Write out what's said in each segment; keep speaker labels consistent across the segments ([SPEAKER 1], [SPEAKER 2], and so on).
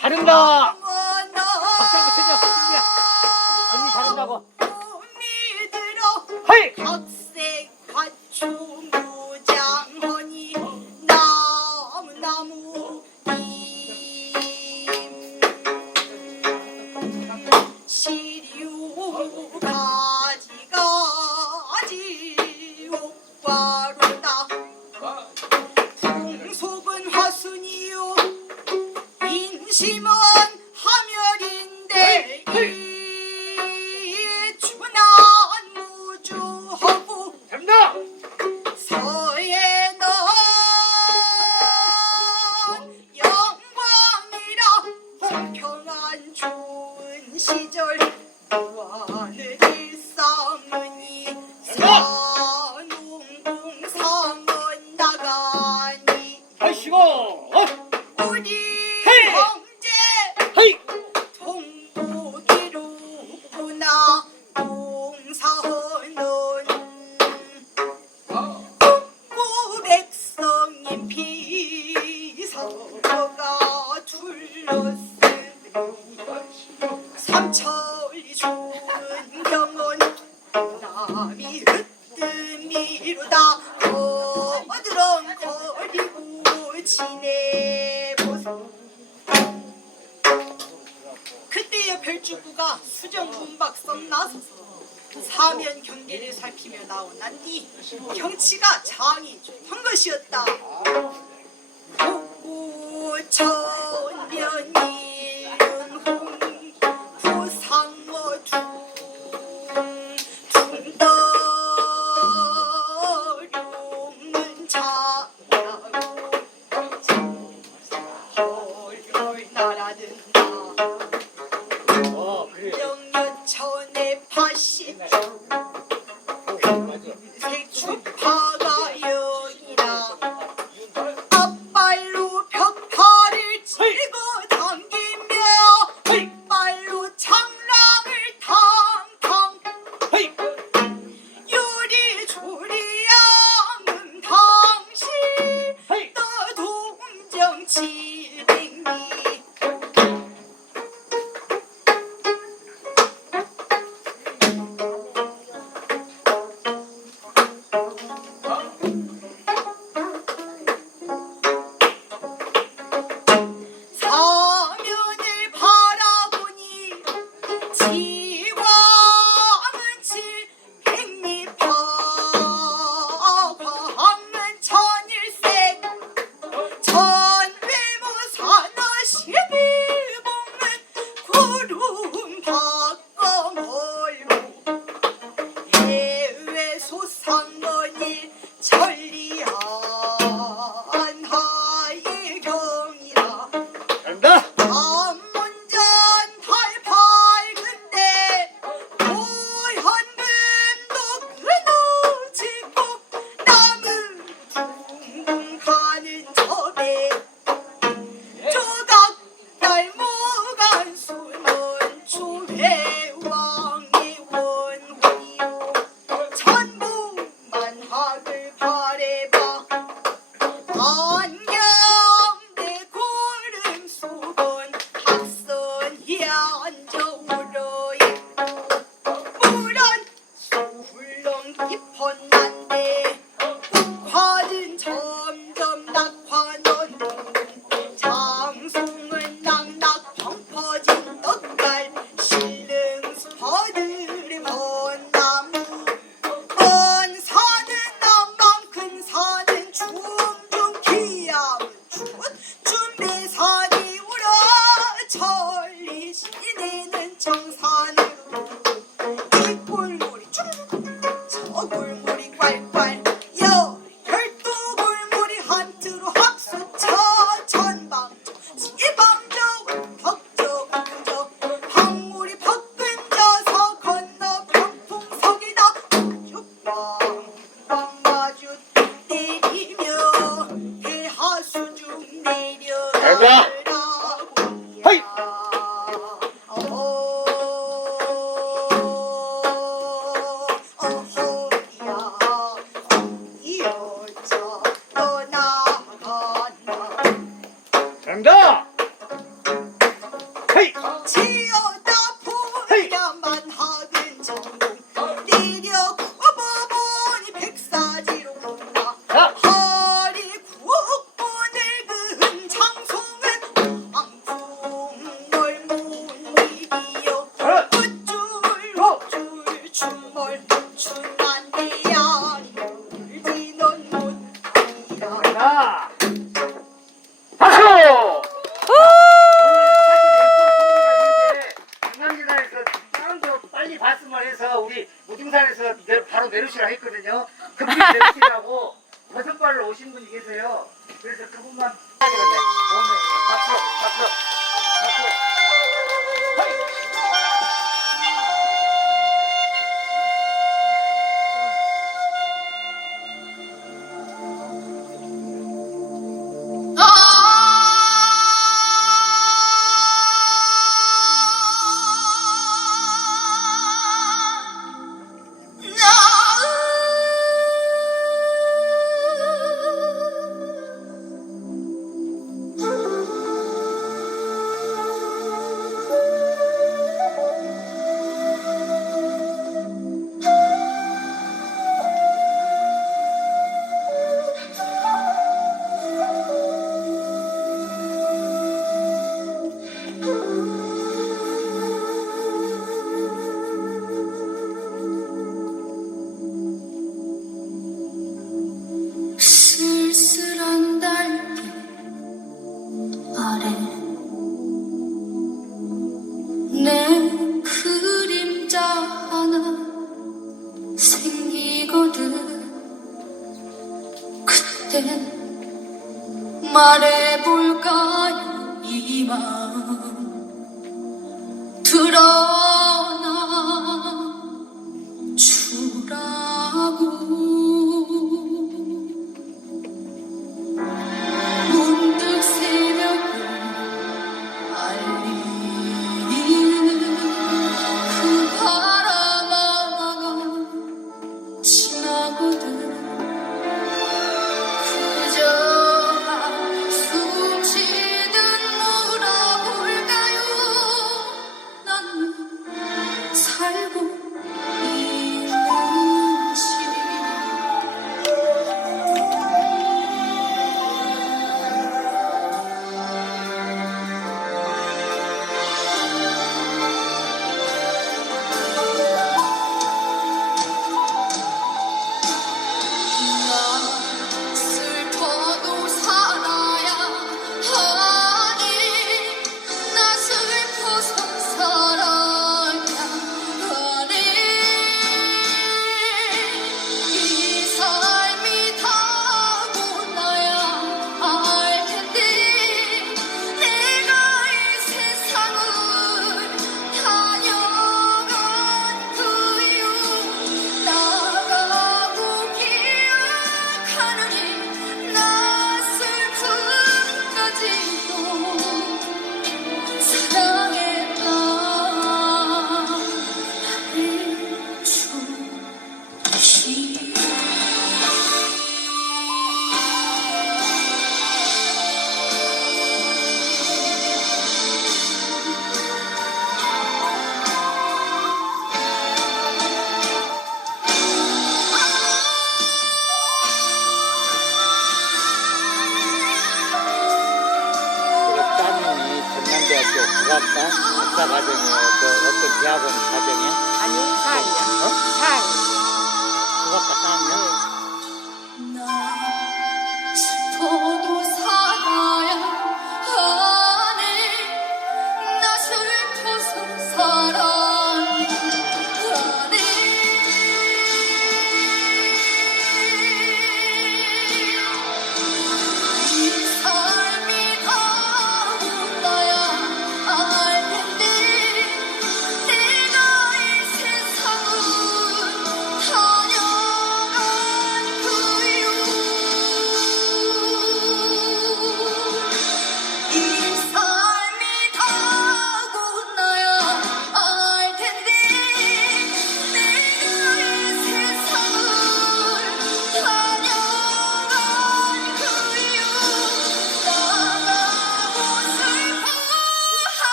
[SPEAKER 1] 잘한다.
[SPEAKER 2] 남철이 주는 병원 남이 으뜸 미루다 거드렁거리고 지내보소 그때의 별주부가 수정군박 썸나서서 사면 경계를 살피며 나온난 뒤 경치가 장이 좋은 것이었다. 곳곳천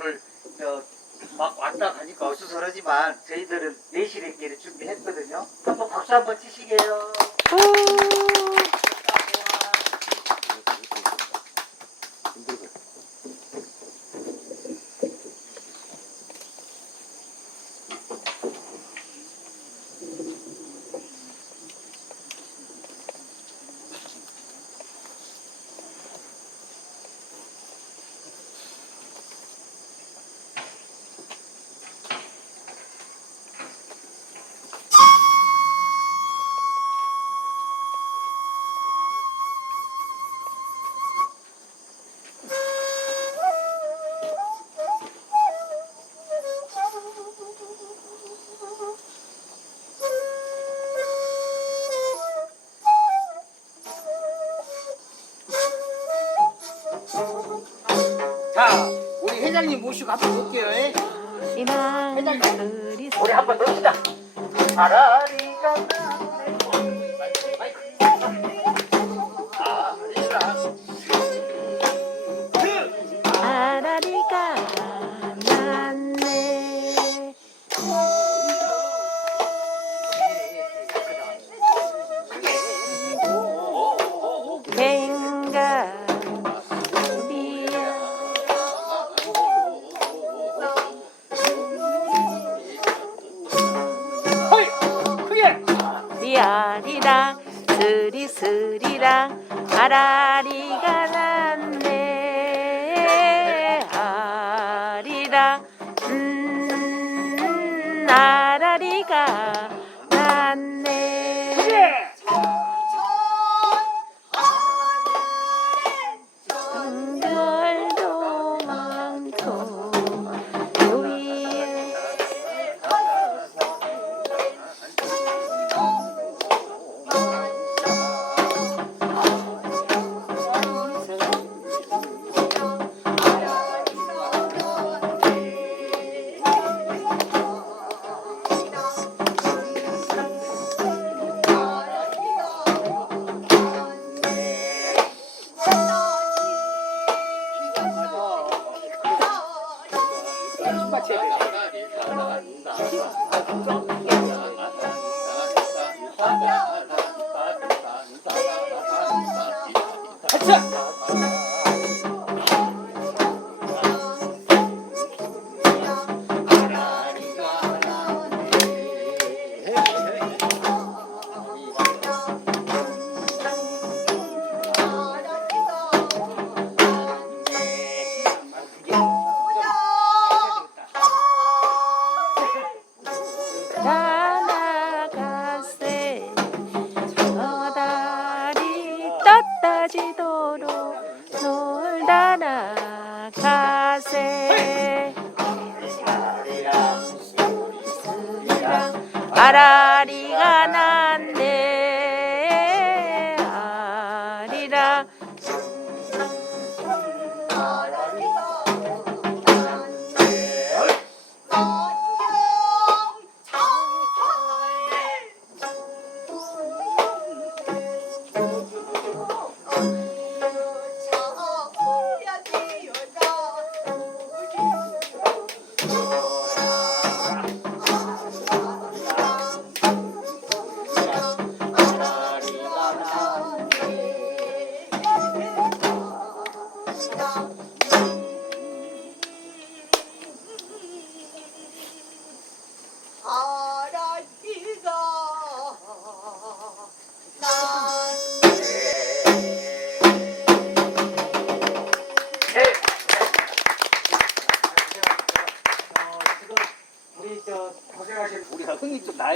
[SPEAKER 1] Lord. 회장님 모시고 한번 볼게요. 예?
[SPEAKER 3] 이만들이
[SPEAKER 1] 우리 한번 넣읍시다. 아라리가
[SPEAKER 3] 스리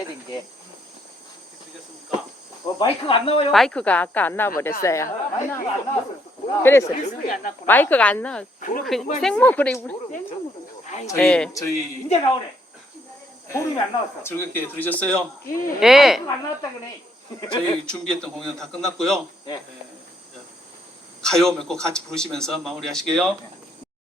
[SPEAKER 1] 된 게. 어, 마이크가 안 나와요?
[SPEAKER 3] 마이크가 아까 안 나와버렸어요
[SPEAKER 1] 아, 마이크가 안 나왔어.
[SPEAKER 3] 그랬어.
[SPEAKER 1] 일성이 안 났구나.
[SPEAKER 3] 마이크가 안 나와 그 생목으로 입을
[SPEAKER 4] 저희
[SPEAKER 3] 예.
[SPEAKER 4] 저희
[SPEAKER 1] 이제 나오네. 소름이 안 나왔어.
[SPEAKER 4] 즐겁게 들으셨어요.
[SPEAKER 3] 예
[SPEAKER 1] 마이크가 안 나왔다 그네.
[SPEAKER 4] 저희 준비했던 공연 다 끝났고요.
[SPEAKER 1] 네.
[SPEAKER 4] 예, 가요 몇 곡 같이 부르시면서 마무리하시게요.